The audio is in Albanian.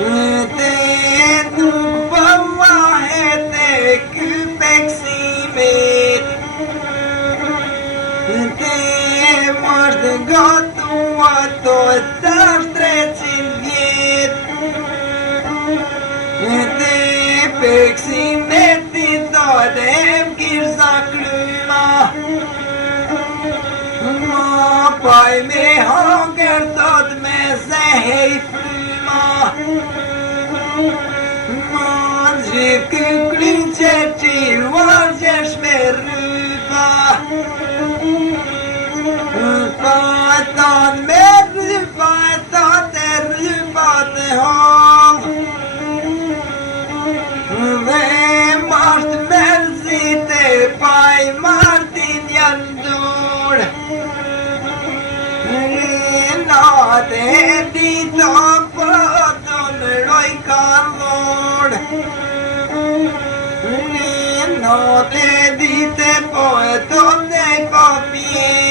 Te nuk pëllahet e ky peksimit. Te është gatua to tash 300 vjet. Te peksimeti thot e m'kish zaklyma. Ma paj me hanger thot me zehej fryma. Ma gjithë këkrin që qiluar gjesh me rypa. Pa ton me rypa e thot e rypa të hall. Dhe masht merzit e paj martin janë dur. Natë e dita për të mëroj kallor. Natë e dite po e të nej pa pje.